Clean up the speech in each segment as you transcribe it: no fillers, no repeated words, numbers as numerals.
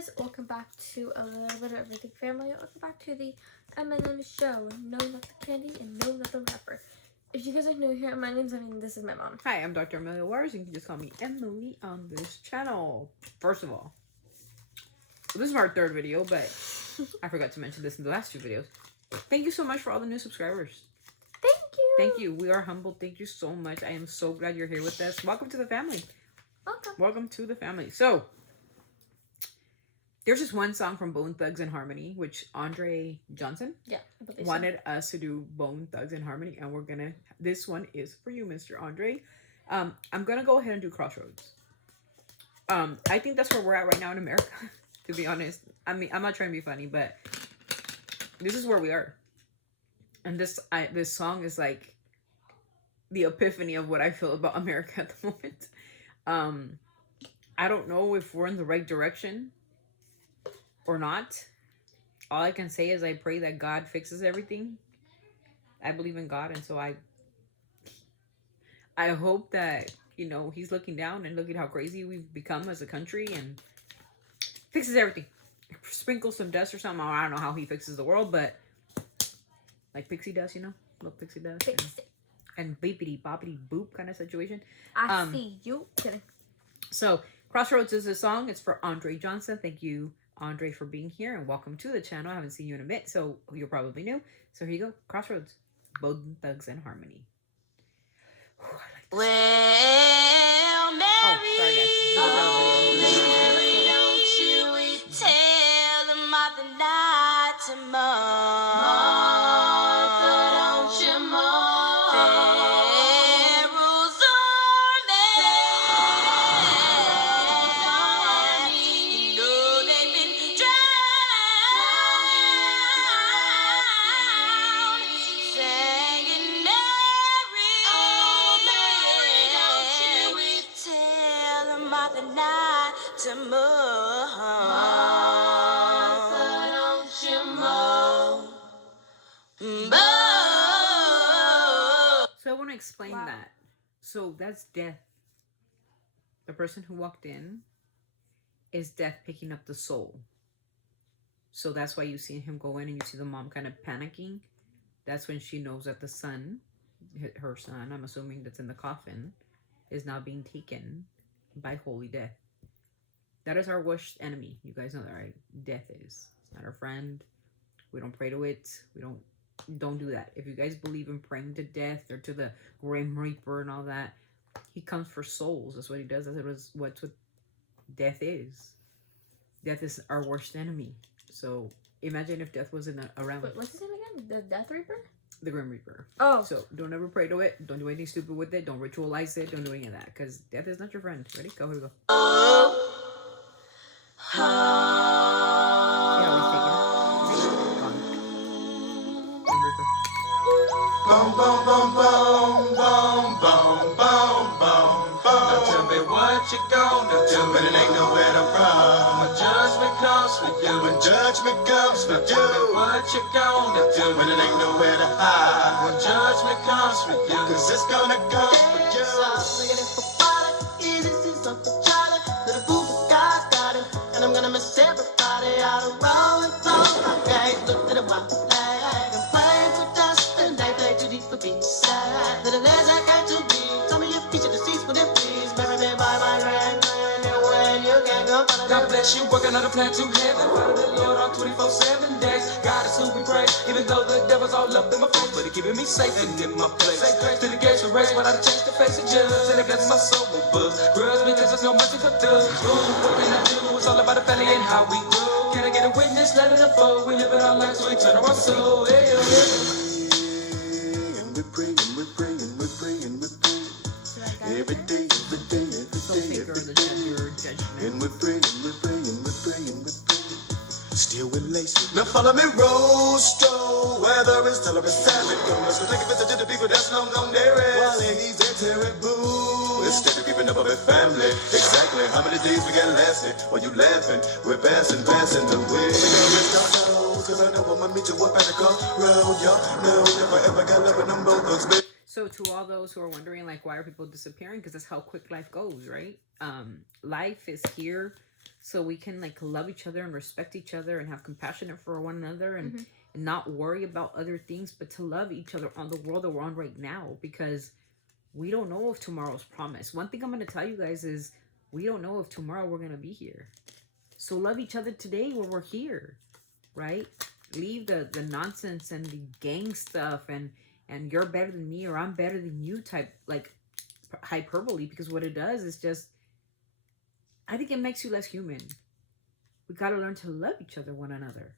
guys, welcome back to a little bit of everything family. Welcome back to the M&M show. No, not the candy, and no, not the wrapper. If you guys are new here, my name's Emily, this is my mom. Hi, I'm Dr. Amelia Waters, and you can just call me Emily on this channel. First of all, this is our third video, but I forgot to mention this in the last two videos. Thank you so much for all the new subscribers. Thank you. Thank you. We are humbled. Thank you so much. I am so glad you're here with us. Welcome to the family. Welcome. Welcome to the family. So, there's just one song from Bone Thugs and Harmony, which Andre Johnson wanted us to do Bone Thugs and Harmony, and we're gonna. This one is for you, Mr. Andre. I'm gonna go ahead and do Crossroads. I think that's where we're at right now in America. To be honest, I mean, I'm not trying to be funny, but this is where we are, and this song is like the epiphany of what I feel about America at the moment. I don't know if we're in the right direction or not. All I can say is I pray that God fixes everything. I believe in God, and so I hope that, you know, he's looking down and look at how crazy we've become as a country and fixes everything. Sprinkle some dust or something. I don't know how he fixes the world, but like pixie dust, you know, little pixie dust and beepity boppity boop kind of situation. I see you. Kidding. So Crossroads is a song. It's for Andre Johnson. Thank you, Andre, for being here, and welcome to the channel. I haven't seen you in a bit, so you're probably new. So here you go. Crossroads, Bone Thugs and Harmony. Ooh, I like well, Mary, Mary, don't you tell them of the night tomorrow. Don't you the night tomorrow. Don't you mow. So I want to explain that. So that's death. The person who walked in is death picking up the soul. So that's why you see him go in and you see the mom kind of panicking. That's when she knows that the son, her son, I'm assuming that's in the coffin, is now being taken by holy death. That is our worst enemy. You guys know that, right? Death is. It's not our friend. We don't pray to it. We don't do that. If you guys believe in praying to death or to the Grim Reaper and all that, he comes for souls. That's what he does. That's what death is. Death is our worst enemy. So imagine if death wasn't around. Wait, what's his name again? The Death Reaper? The Grim Reaper. Oh. So don't ever pray to it. Don't do anything stupid with it. Don't ritualize it. Don't do any of that. Because death is not your friend. Ready? Go, here we go. See how he's taking it? Gone. Grim Reaper. Boom, boom, boom, boom, boom, boom, boom, boom, boom. Now tell me what you gonna do when it ain't nowhere to run. When judgment comes for you. When judgment comes for you. Tell me what you gonna do when it ain't nowhere to hide. When judgment comes for you. Cause it's gonna come for you. And I'm gonna miss everybody out around the clock. Okay, look to the one flag and pray to dust and they play too deep for peace. Little as I got to be, tell me your feature deceased with it, please. Bury me by my grand when you can't go. God bless you, working on a plan to heaven. Follow the Lord on 24/7 days. God is who we praise, even though the devil's all up in my face, but he keeping me safe and in my place. Say grace to the gates of race when I change the face of judge, and against my soul will buzz. Grudge because there's no mercy for thugs. What can I do? It's all about the family and how we grow. Can I get a witness? Let it unfold. We live in our lives, so we turn our soul. Hey, hey, hey. And we're praying, we're praying, we're praying, we're praying. Every day, every day, every day, every day. And we're praying, we're praying, we're praying, we're praying. Still with laces. Now follow me, Rosto. Whether it's still or it's sadly gone. Let's go take a visit to the people that's long gone there. While he's there, terrible. Instead of keeping up with family. Exactly how many days we got lasting? While you laughing, we're passing the way. Cause I know I'ma meet you up at the crossroads. Y'all know never ever got love with them both thugs. So to all those who are wondering, like, why are people disappearing? Because that's how quick life goes, right? Life is here so we can like love each other and respect each other and have compassion for one another and not worry about other things, but to love each other on the world that we're on right now, because we don't know if tomorrow's promised. One thing I'm going to tell you guys is we don't know if tomorrow we're going to be here. So love each other today while we're here, right? Leave the nonsense and the gang stuff and you're better than me or I'm better than you type like hyperbole, because what it does is just, I think it makes you less human. We got to learn to love each other, one another,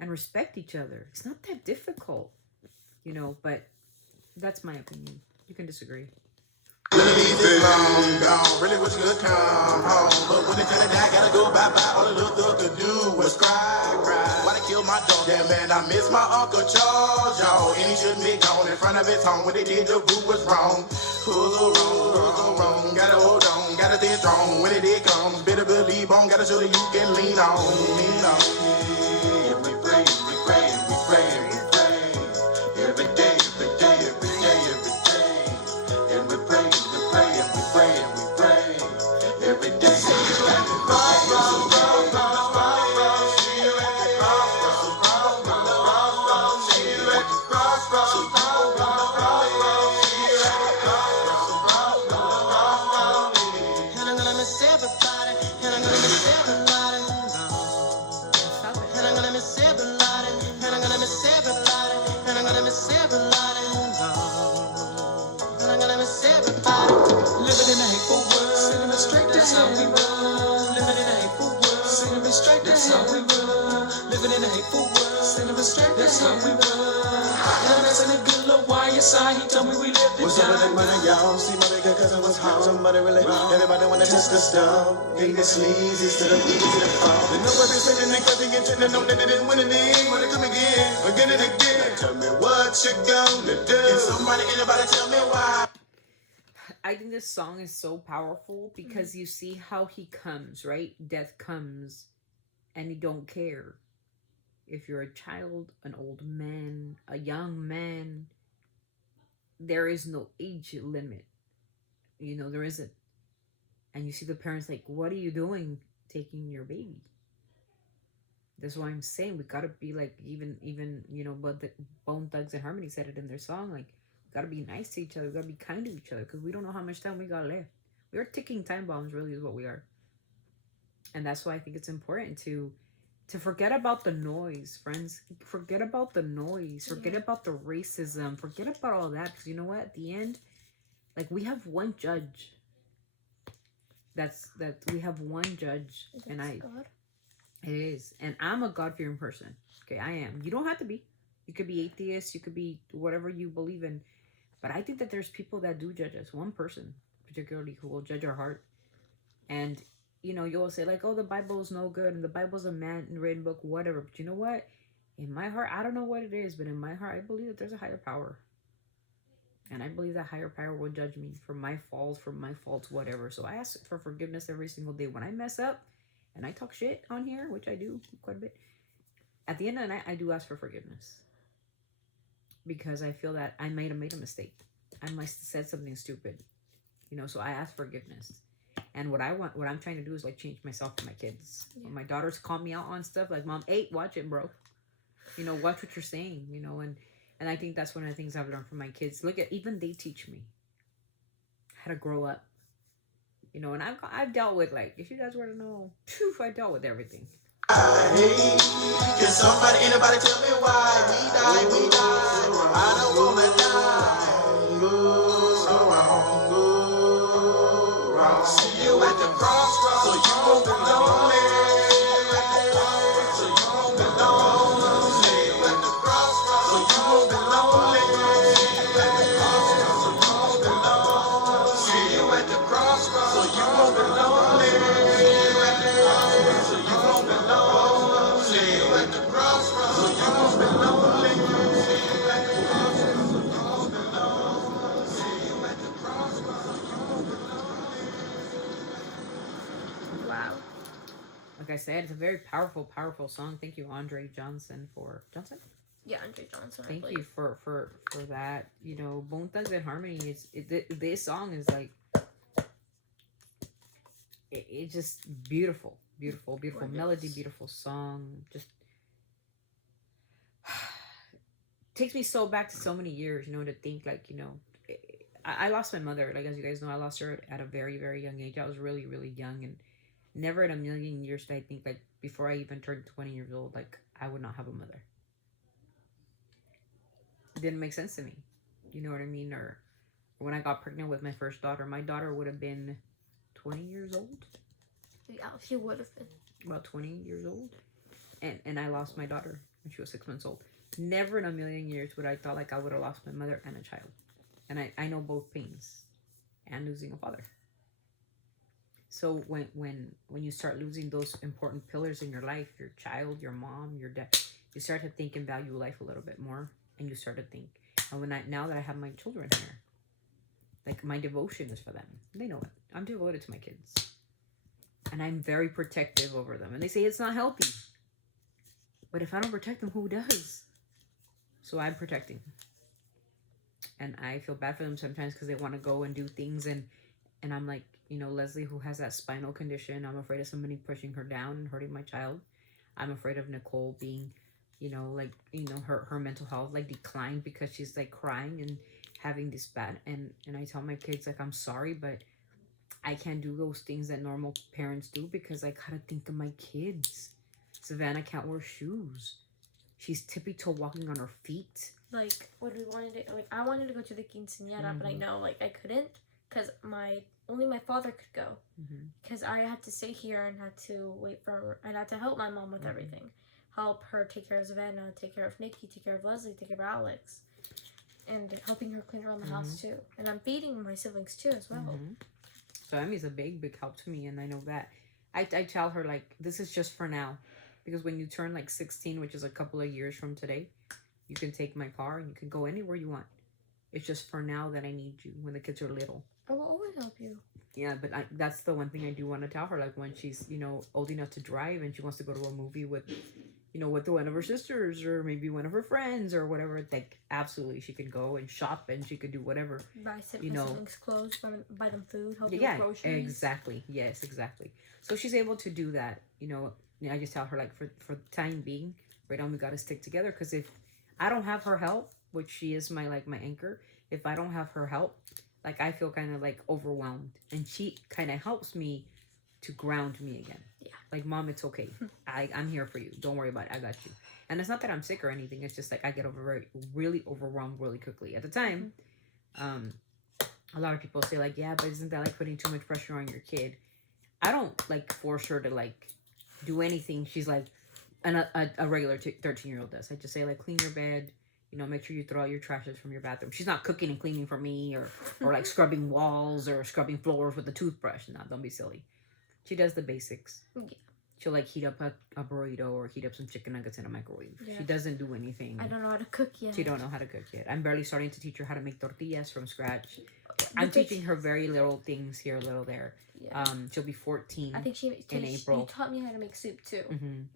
and respect each other. It's not that difficult, you know, but that's my opinion. You can disagree. Long gone, really wish you could come home. But when they tell it, I gotta go bye-bye. All the little thug could do was cry, cry. Why they kill my dog? Yeah, man, I miss my Uncle Charles, y'all. And he shouldn't be gone in front of his home. When they did, the boo was wrong. Who's so wrong? Gotta hold on, gotta stay strong. When it did comes, better believe on. Gotta show that you can lean on, lean on. And we pray, we pray, we pray, we pray. Every day, every day, every day, every day. And we pray, we pray, and we pray, and we pray. Every day. See you at the crossroads, crossroads. See you at the crossroads, crossroads. See you at the crossroads, crossroads. See you at the crossroads, crossroads. And I'm gonna miss everybody. And I'm gonna miss everybody. And I'm gonna miss everybody. And I'm gonna miss everybody. And I'm gonna miss everybody. And I'm gonna miss everybody. Living in a hateful world, sending me straight to how we run. Living in a hateful world, sending me straight to how we run. Living in a hateful world, sending me straight to how we run. And I'm messing a good little YSI, he told me we lived it What's up with that down. money, y'all? See my bigger cousin was home. Somebody really wrong. Everybody wanna touch the stuff. Getting the sleaze instead of easy to fall. The number been spending and cutting and tending on that it didn't win it. Wanna come again and again. Tell me what you gonna do. Can somebody, anybody tell me why? I think this song is so powerful because you see how he comes, right? Death comes and you don't care. If you're a child, an old man, a young man, there is no age limit. You know, there isn't. And you see the parents like, what are you doing taking your baby? That's why I'm saying we gotta be like, even you know, but the Bone Thugs and Harmony said it in their song, like, we gotta be nice to each other, we gotta be kind to each other, because we don't know how much time we got left. We are ticking time bombs, really, is what we are. And that's why I think it's important to forget about the noise, friends. Forget about the noise. Forget about the racism. Forget about all that, because you know what? At the end, like, we have one judge. We have one judge, and God. It is. And I'm a God-fearing person. Okay, I am. You don't have to be. You could be atheist. You could be whatever you believe in. But I think that there's people that do judge us. One person, particularly, who will judge our heart. And, you know, you'll say, like, oh, the Bible is no good. And the Bible's a man-written book, whatever. But you know what? In my heart, I don't know what it is. But in my heart, I believe that there's a higher power. And I believe that higher power will judge me for my faults, whatever. So I ask for forgiveness every single day. When I mess up, and I talk shit on here, which I do quite a bit, at the end of the night, I do ask for forgiveness. Because I feel that I made a mistake. I must have said something stupid. You know, so I ask forgiveness. And what I'm trying to do is, like, change myself for my kids. Yeah. When my daughters call me out on stuff, like, Mom, hey, watch it, bro. You know, watch what you're saying, you know, and I think that's one of the things I've learned from my kids. Look at, even they teach me how to grow up. You know, and I've dealt with, like, if you guys were to know, I dealt with everything. Can somebody, anybody tell me why we die? I don't wanna die. Go wrong. See you at the crossroads, so you won't be lonely. So you won't be lonely. See you at the crossroads, so you won't be lonely. See you at the crossroads, so you won't be lonely. So you won't be lonely. See you at the crossroads, so you won't be lonely. See you at the crossroads, so you won't be lonely. See you at the crossroads, so you won't be lonely. Wow. Like I said, it's a very powerful, powerful song. Thank you, Andre Johnson, for Johnson. Yeah, Andre Johnson. I Thank believe. you for that. You know, Bone Thugs and Harmony is this song is like it's just beautiful, Beautiful, beautiful Gorgeous. melody, beautiful song. Just takes me so back to so many years, you know, to think like, you know, I lost my mother. Like, as you guys know, I lost her at a very, very young age. I was really, really young, and never in a million years did I think, like, before I even turned 20 years old, like, I would not have a mother. It didn't make sense to me. You know what I mean? Or when I got pregnant with my first daughter, my daughter would have been 20 years old. Yeah, she would have been. About 20 years old. And I lost my daughter when she was 6 months old. Never in a million years would I thought like I would have lost my mother and a child. And I know both pains and losing a father. So when you start losing those important pillars in your life, your child, your mom, your dad, you start to think and value life a little bit more. And you start to think, and now that I have my children here, like, my devotion is for them. They know it. I'm devoted to my kids. And I'm very protective over them. And they say it's not healthy. But if I don't protect them, who does? So I'm protecting. And I feel bad for them sometimes because they want to go and do things. And I'm like, you know, Leslie, who has that spinal condition, I'm afraid of somebody pushing her down and hurting my child. I'm afraid of Nicole being, you know, like, you know, her mental health, like, declined because she's, like, crying and having this bad. And I tell my kids, like, I'm sorry, but I can't do those things that normal parents do because I gotta think of my kids. Savannah can't wear shoes. She's tippy-toe walking on her feet. Like, what we wanted to, like, I wanted to go to the quinceañera, but I know, like, I couldn't because only my father could go because I had to stay here and had to wait for, and had to help my mom with everything. Help her take care of Savannah, take care of Nikki, take care of Leslie, take care of Alex, and helping her clean around the house too. And I'm feeding my siblings too as well. So Emmy's a big, big help to me, and I know that. I tell her, like, this is just for now. Because when you turn, like, 16, which is a couple of years from today, you can take my car and you can go anywhere you want. It's just for now that I need you when the kids are little. I will always help you. Yeah, but that's the one thing I do want to tell her. Like, when she's, you know, old enough to drive and she wants to go to a movie with, you know, with one of her sisters or maybe one of her friends or whatever, like, absolutely, she could go and shop and she could do whatever. Buy siblings clothes, buy them food, help them Yeah, with groceries. exactly. Yes, exactly. So she's able to do that, you know. I just tell her, like, for the time being, right on, we got to stick together. Because if I don't have her help, which she is my anchor, if I don't have her help, like, I feel kind of, like, overwhelmed. And she kind of helps me to ground me again. Yeah. Like, Mom, it's okay. I'm here for you. Don't worry about it. I got you. And it's not that I'm sick or anything. It's just, like, I get really overwhelmed really quickly. At the time, a lot of people say, like, yeah, but isn't that, like, putting too much pressure on your kid? I don't, like, force her to, like, do anything she's like a regular 13-year-old does. I just say, like, clean your bed, you know, make sure you throw out your trashes from your bathroom. She's not cooking and cleaning for me or like scrubbing walls or scrubbing floors with a toothbrush. No, don't be silly. She does the basics. Yeah. She'll, like, heat up a burrito or heat up some chicken nuggets in a microwave. Yeah. She doesn't do anything. I don't know how to cook yet. She don't know how to cook yet. I'm barely starting to teach her how to make tortillas from scratch. I'm teaching her very little things here, little there. Yeah. She'll be 14. I think in April. You taught me how to make soup too.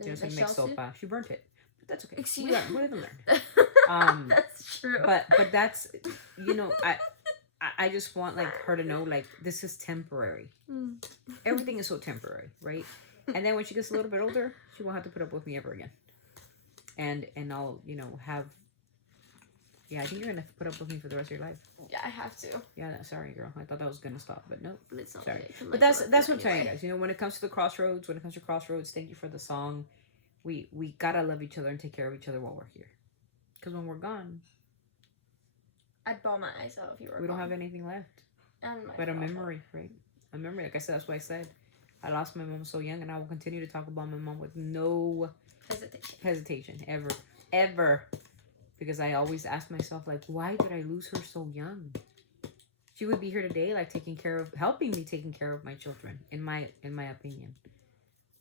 She knows how to make sopa. She burnt it, but that's okay. Excuse me. We live and learn. That's true. But that's, you know, I just want, like, her to know, like, this is temporary. Everything is so temporary, right? And then when she gets a little bit older, she won't have to put up with me ever again. And I'll, you know, have. Yeah, I think you're gonna have to put up with me for the rest of your life. Yeah, I have to. Yeah, sorry, girl. I thought that was gonna stop, but nope. But it's not. Sorry. But that's what I'm telling you guys. You know, when it comes to Crossroads, thank you for the song. We gotta love each other and take care of each other while we're here. Because when we're gone, I'd bawl my eyes out if you were. We don't have anything left. But a memory, right? A memory. Like I said, that's what I said. I lost my mom so young, and I will continue to talk about my mom with no hesitation, ever. Because I always ask myself, like, why did I lose her so young? She would be here today, like, helping me taking care of my children, in my opinion.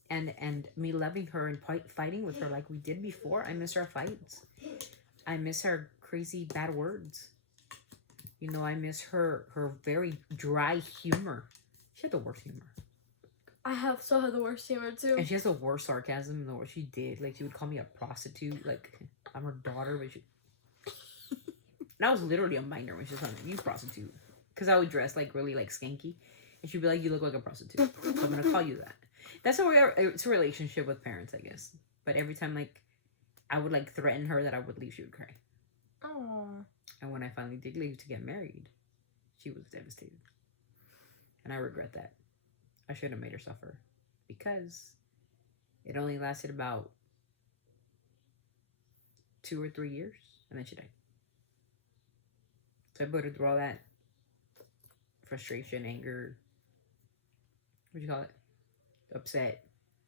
And me loving her and fighting with her like we did before. I miss our fights. I miss her crazy bad words. You know, I miss her very dry humor. She had the worst humor. I have the worst humor too. And she has the worst sarcasm in the world. She did. Like, she would call me a prostitute. Like, I'm her daughter, but she... And I was literally a minor when she was telling me, you prostitute. Because I would dress, like, really, like, skanky. And she'd be like, you look like a prostitute. So I'm going to call you that. That's a real, it's a relationship with parents, I guess. But every time like I would like threaten her that I would leave, she would cry. Oh. And when I finally did leave to get married, she was devastated. And I regret that. I shouldn't have made her suffer because it only lasted about 2 or 3 years, and then she died. So I put her through all that frustration, anger, what do you call it? Upset.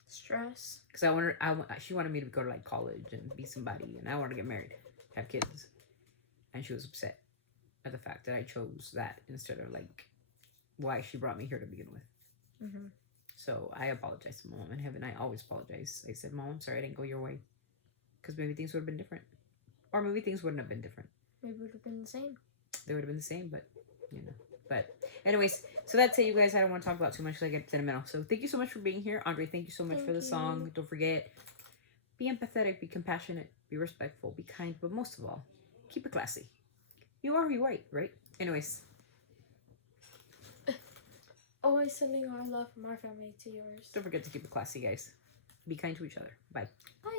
Stress. Because she wanted me to go to like college and be somebody, and I wanted to get married, have kids, and she was upset at the fact that I chose that instead of like why she brought me here to begin with. Mm-hmm. So I apologized to Mom in heaven. I always apologize. I said, Mom, I'm sorry I didn't go your way, because maybe things would have been different, or maybe things wouldn't have been different. Maybe it would have been the same. They would have been the same, but you know. But anyways, so that's it, you guys. I don't want to talk about too much because I get sentimental. So thank you so much for being here, Andre. Thank you so much Thank for the you. song. Don't forget, be empathetic, be compassionate, be respectful, be kind, but most of all, keep it classy. You are who you are, right? Anyways, Always sending our love from our family to yours. don't forget to keep it classy, guys. Be kind to each other. Bye. Bye.